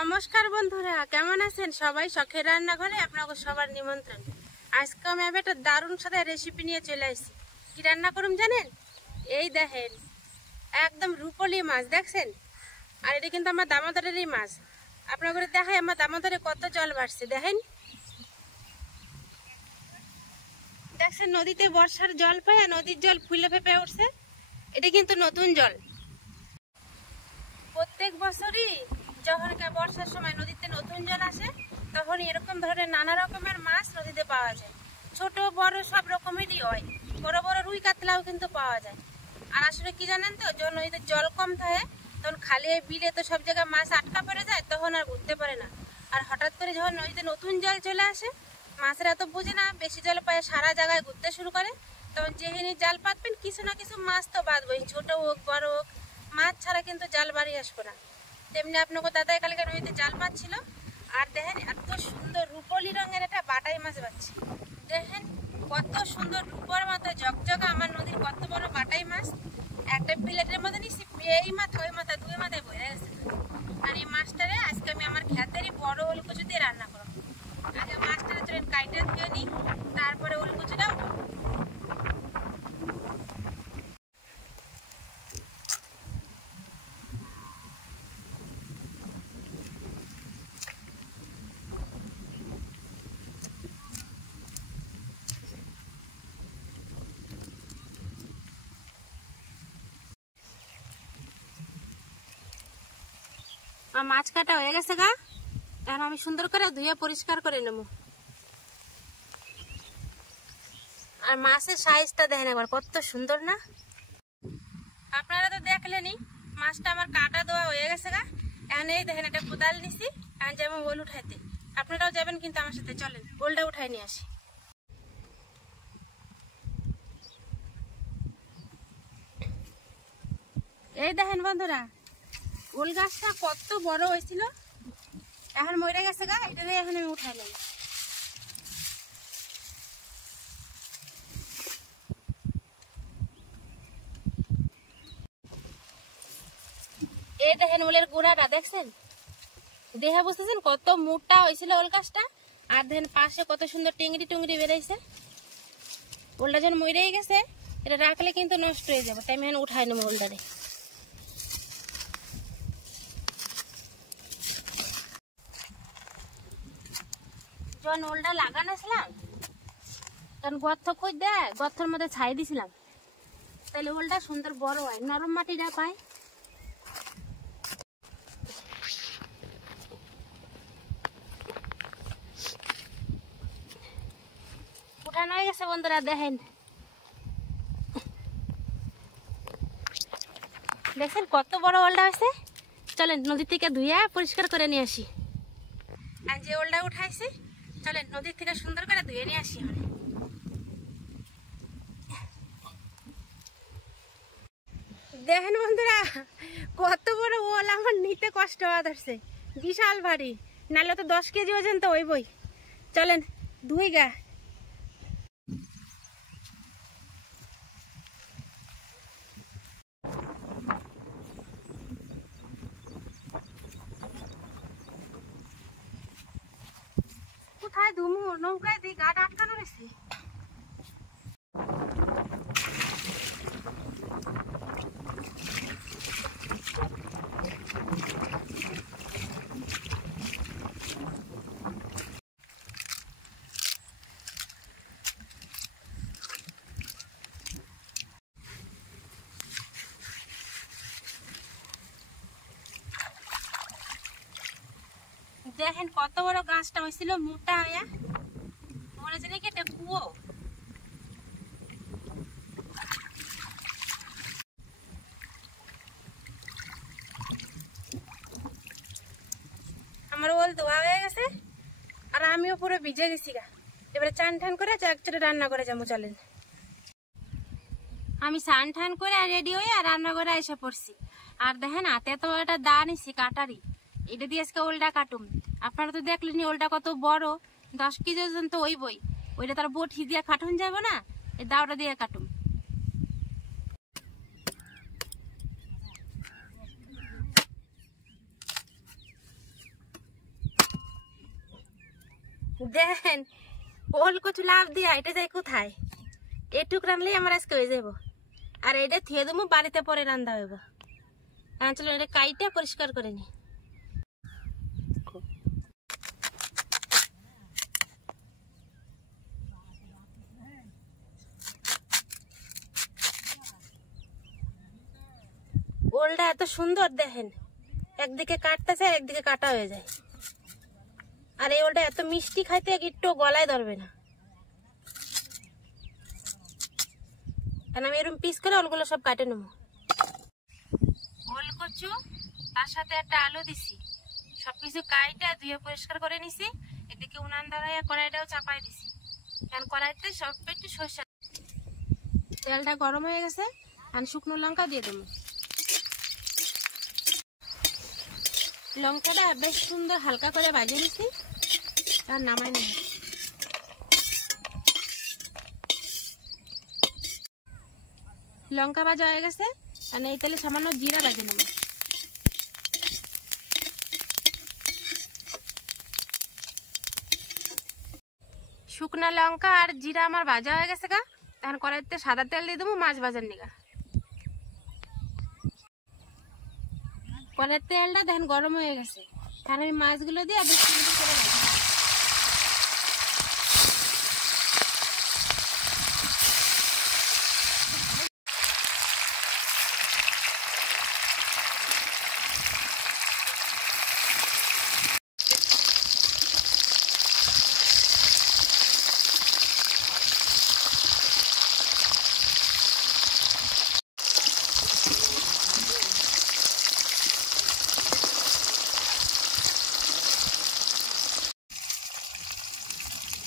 নমস্কার বন্ধুরা, কেমন আছেন সবাই? শখের রান্নাঘরে আপনাকে সবার নিমন্ত্রণ। আজকে আমি একটা দারুণ সাথে রেসিপি নিয়ে চলে আসছি। কি রান্না করুন জানেন? এই দেখেন, একদম রূপলি মাছ দেখছেন। আর এটা কিন্তু আমার দামোদরেরই মাছ। আপনাদের দেখাই আমার দামোদরে কত জল বাড়ছে। দেখেন, দেখছেন নদীতে বর্ষার জল পায় আর নদীর জল ফুলে ফেপে উঠছে। এটা কিন্তু নতুন জল। প্রত্যেক বছরই যখন বর্ষার সময় নদীতে নতুন জল আসে তখন এরকম ধরনের নানা রকমের মাছ নদীতে পাওয়া যায়। ছোট বড় সব রকমেরই হয়। বড় বড় রুই কাতলাও কিন্তু পাওয়া যায়। আর আসলে কি জানেন তো, যখন নদীতে জল কম থাকে তখন খালি বিলে তো সব জায়গায় মাছ আটকা পড়ে যায়, তখন আর ঘুরতে পারে না। আর হঠাৎ করে যখন নদীতে নতুন জল চলে আসে, মাছেরা এত বুঝে না, বেশি জল পায় সারা জায়গায় ঘুরতে শুরু করে। তখন যেহেনি জাল পাতবেন কিছু না কিছু মাছ তো বাঁধবই, ছোট হোক বড় হোক। মাছ ছাড়া কিন্তু জাল বাড়ি আসবো না। তেমনি আপনাকে দাদা কালকে নদীতে জাল পাচ্ছিল। আর দেখেন এত সুন্দর রূপলি রঙের একটা বাটাই মাছ পাচ্ছি। দেখেন কত সুন্দর রূপর মতো জগজগা আমার নদীর কত বড় বাটাই মাছ। একটা প্লেটের মধ্যে নিচ্ছি, এই মাথা ওই মাথা দুই মাথায় বয়ে গেছে। আর এই মাছটারে আজকে আমি আমার খেতেরই বড় ওলকচু দিয়ে রান্না করবো। আগে মাছটারে চলেন কাইটা ধুয়ে নিই, তারপরে ওলকচুটা উঠাবো। মাছ কাটা হয়ে গেছে গা, এখন আমি সুন্দর করে ধুয়ে পরিষ্কার করে নেব। আর মাছের সাইজটা দেখেন একবার কত সুন্দর না। আপনারা তো দেখলেনই, মাছটা আমার কাটা দেওয়া হয়ে গেছে গা। এখন এই দেখেন একটা কোদাল নিছি, এখন যাবো ওল উঠাইতে। আপনারাও যাবেন কিন্তু আমার সাথে, চলেন ওলটা উঠাই নিয়ে আসি। এই দেখেন বন্ধুরা, ওল গাছটা কত বড় হয়েছিল, এখন মরে গেছে গা। এটা দিয়ে এখন আমি উঠাই নেব। এই দেখেন ওলের গোড়াটা দেখছেন, দেখে বুঝতেছেন কত মোটা হয়েছিল ওল গাছটা। আর দেখেন পাশে কত সুন্দর টিংড়ি টুংড়ি বেড়েছে। ওলটা যখন মরেই গেছে, এটা রাখলে কিন্তু নষ্ট হয়ে যাবে, তাই আমি এখন উঠাই নেবো ওলটারে। যখন ওলটা লাগানো ছিলাম তখন গর্ত খুঁজ দেয়, গর্তের মধ্যে ছাই দিছিলাম, তাহলে ওলটা সুন্দর বড় হয়, নরম মাটিটা পায়। উঠানো হয়ে গেছে বন্ধুরা, দেখেন দেখছেন কত বড় ওলটা হয়েছে। চলেন নদী থেকে ধুয়ে পরিষ্কার করে নিয়ে আসি। আর যে ওলটা উঠাইছি, চলেন নদীর থেকে সুন্দর করে ধুয়ে নিয়ে আসি। দেখেন বন্ধুরা কত বড় ওল, আমার নিতে কষ্ট হওয়া ধরছে, বিশাল ভারী। নাহলে তো 10 কেজি ওজন তো ওই বই। চলেন ধুই গা। কোথায় ধুমু? নৌকায় দিয়ে গাটা আটকানো রয়েছে। দেখেন কত বড় গাছটা হয়েছিল, মোটা হইয়া মনে হচ্ছে নাকি এটা কুয়ো। আমার ওল ধোয়া হয়ে গেছে আর আমিও পুরো ভিজে গেছি গা। এবারে চান ঠান করে একচুটে রান্না করে যাবো। চলেন আমি চান ঠান করে রেডি হয়ে আর রান্না করে এসে পড়ছি। আর দেখেন হাতে তো একটা দা নিছি কাটারি, এটা দিয়ে আজকে ওলটা কাটুম। আপনারা তো দেখলেনি ওলটা কত বড়, 10 কেজি ওজন তো ওই বই। ওইটা তার বটি দিয়ে কাটুন যাবে না, এই দাওটা দিয়ে কাটুম। দেখেন ওল কচু লাভ দিয়া এটা যাই কোথায়, এটুক রানলেই আমার আজকে হয়ে যাব। আর এটা থুয়ে দেবো, বাড়িতে পরে রান্না হইব। চলো এটা কাইটা পরিষ্কার করে নি। ওলটা এত সুন্দর দেখেন, একদিকে কাটতেছে একদিকে কাটা হয়ে যায়। আর এই ওলটা এত মিষ্টি খাইতে একটু গলায় ধরবে না। আর আমি এরকম পিস করে ওলগুলো সব কাটে নেবো। ওল কচু তার সাথে একটা আলু দিছি, সবকিছু কাইটা ধুয়ে পরিষ্কার করে নিছি। এদিকে উনান ধরাইয়া কড়াইটাও চাপাই দিছি। কারণ কড়াইতে সব একটু সরষে, তেলটা গরম হয়ে গেছে। আর শুকনো লঙ্কা দিয়ে দেবো। লঙ্কাটা বেশ সুন্দর হালকা করে ভাজে নিছি আর নামাই নিই। লঙ্কা ভাজা হয়ে গেছে। আর এই তেলে সামান্য জিরা ভাজে নেব। শুকনো লঙ্কা আর জিরা আমার ভাজা হয়ে গেছে গা। তখন কড়াইতে সাদা তেল দিয়ে দেবো মাছ ভাজার নিগা। কড়াইয়ের তেলটা দেখেন গরম হয়ে গেছে। তখন আমি মাছগুলো দিয়ে বেশ সুন্দর করে ভাজি।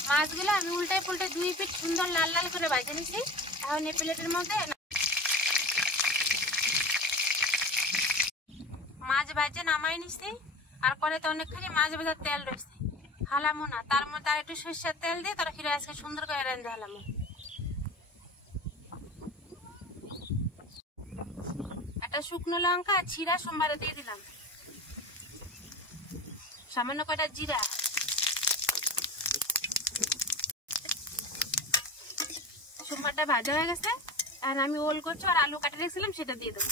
মাছগুলো আমি উল্টাই পুল্টাই 2 পিঠ সুন্দর লাল লাল করে ভেজে নিছি। এখন এই প্লেটের মধ্যে মাছ ভেজে নামাই নিছি। আর পরে তো অনেকখানি মাছ ভাজার তেল রয়েছে, হালামো না। তার মধ্যে আর একটু সরষের তেল দিয়ে তরকারি আজকে সুন্দর করে রাঁধতে হালামো। একটা শুকনো লঙ্কা আর জিরা সোমবারে দিয়ে দিলাম, সামান্য কয়টা জিরা। সোমবারটা ভাজা হয়ে গেছে। আর আমি ওল কচু আর আলু কাটে রেখেছিলাম সেটা দিয়ে দেবো।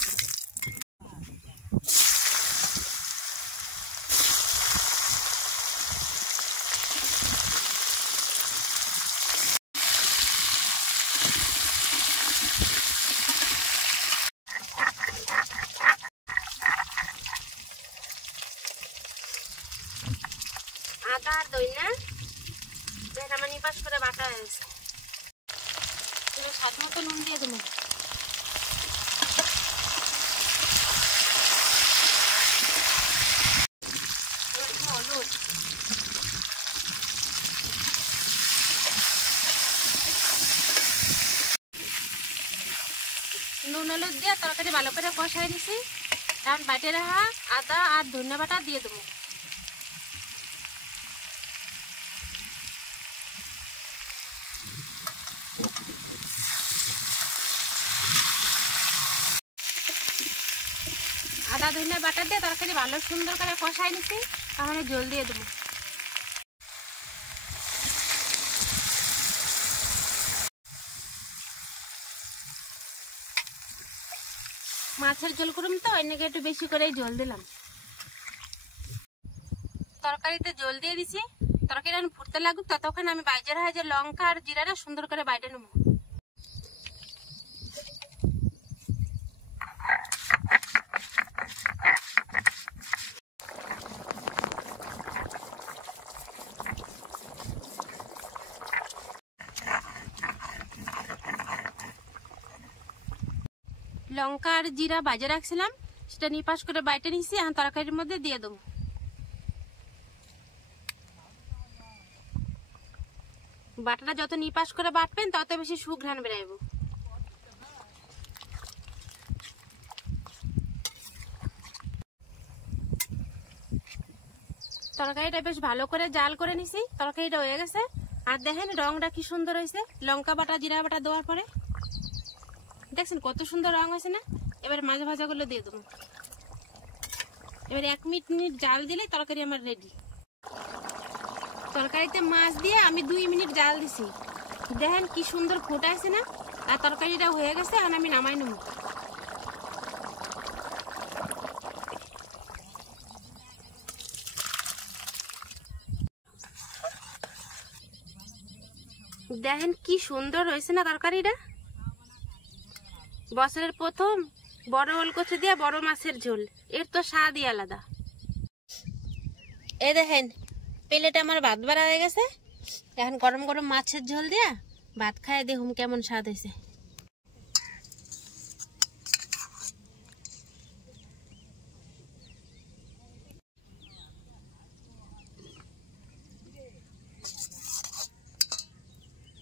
আদা আর দইনা আমার নিপাস করে বাটা হয়ে গেছে। স্বাদ মতো নুন দিয়ে দেবো। হলুদ, নুন হলুদ দিয়ে তরকারি ভালো করে কষাই দিছি। এখন বাটে রাখা আদা আর ধনিয়া বাটা দিয়ে দেবো। আদা ধনিয়া বাটা দিয়ে তরকারি ভালো সুন্দর করে কষাই নিছি। তাহলে জল দিয়ে দেবো। মাছের ঝোল করুম তো অনেকে একটু বেশি করে জল দিলাম। তরকারিতে জল দিয়ে দিছি। তরকারি যখন ফুটতে লাগুক ততক্ষণ আমি বাইজের হয় যে লঙ্কা আর জিরাটা সুন্দর করে বাইটে নেবো। লঙ্কা আর জিরা বাজে রাখছিলাম, সেটা নিপাস করে বাইটে নিছি। এখন তরকারির মধ্যে দিয়ে দেবো। বাটাটা যত নিপাস করে বাটবেন তত বেশি সুঘ্রাণ বেরাইব। তরকারিটা বেশ ভালো করে জাল করে নিছি। তরকারিটা হয়ে গেছে। আর দেখেন রংটা কি সুন্দর হয়েছে লঙ্কা বাটা জিরা বাটা দেওয়ার পরে। দেখছেন কত সুন্দর রং হয়েছে না। এবার মাছ ভাজাগুলো দিয়ে দেবো। এবার 1 মিনিট জাল দিলেই তরকারি আমার রেডি। তরকারিতে মাছ দিয়ে আমি 2 মিনিট জাল দিছি, দেখেন কি সুন্দর ফোটাইছে না। আর তরকারিটা হয়ে গেছে, এখন আমি নামাই নেব। দেখেন কি সুন্দর হয়েছে না তরকারিটা। বছরের প্রথম বড় ওলকচু দিয়ে বড় মাছের ঝোল, এর তো স্বাদই আলাদা। এই দেখেন প্লেটে আমার ভাত বাড়া হয়ে গেছে, এখন গরম গরম মাছের ঝোল দিয়া ভাত খায় দেখুন কেমন স্বাদ হয়েছে।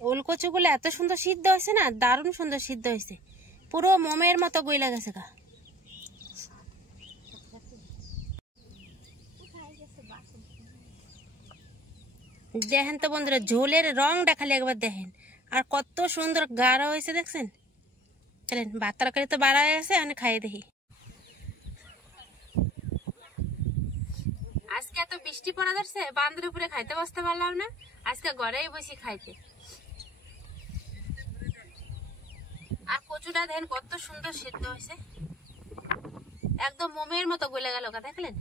ওলকচুগুলো এত সুন্দর সিদ্ধ হয়েছে না, দারুণ সুন্দর সিদ্ধ হয়েছে, পুরো মোমের মতো গইলা গেছে গা। দেখেন তো বন্ধুরা, ঝোলের রংটা খালি একবার দেখেন, আর কত সুন্দর গাঢ় হয়েছে দেখছেন। চলেন ভাত তরকারি তো বাড়া হয়ে গেছে, আমি খাইয়ে দেখি। আজকে এত বৃষ্টি পড়া ধরছে, বান্ধের উপরে খাইতে বসতে পারলাম না, আজকে ঘরেই বসি খাইতে। আর কচুটা দেখেন কত সুন্দর সিদ্ধ হয়েছে, একদম মোমের মতো গলে গেল, দেখলেন।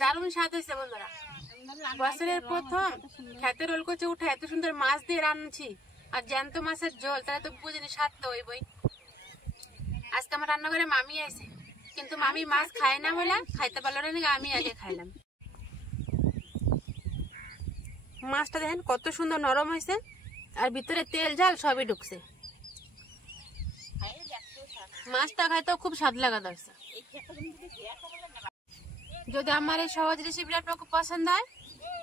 দারুণ স্বাদ হয়েছে বন্ধুরা। বছরের প্রথম খেতের ওলকচু উঠে এত সুন্দর মাছ দিয়ে রান্নাছি, আর জ্যান্ত মাছের ঝোল, তাহলে তো বুঝিনি স্বাদ তো হইবই। আজকে আমার রান্নাঘরে মামি আইছে, কিন্তু মামি মাছ খায় না বলে খাইতে পারলো না, আমি আগে খাইলাম। মাছটা দেখেন কত সুন্দর নরম হয়েছে, আর ভিতরে তেল ঝাল সবই ঢুকছে। মাছটা খাইতেও খুব স্বাদ লাগা দরছে। যদি আমার এই সহজ রেসিপিটা আপনাকে পছন্দ হয়,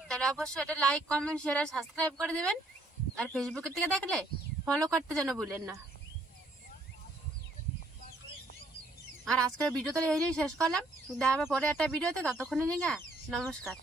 তাহলে অবশ্যই এটা লাইক, কমেন্ট, শেয়ার আর সাবস্ক্রাইব করে দেবেন। আর ফেসবুকের থেকে দেখলে ফলো করতে যেন ভুলেন না। আর আজকের ভিডিওটা এই শেষ করলাম, দেখা হবে পরে একটা ভিডিওতে। ততক্ষণে নমস্কার।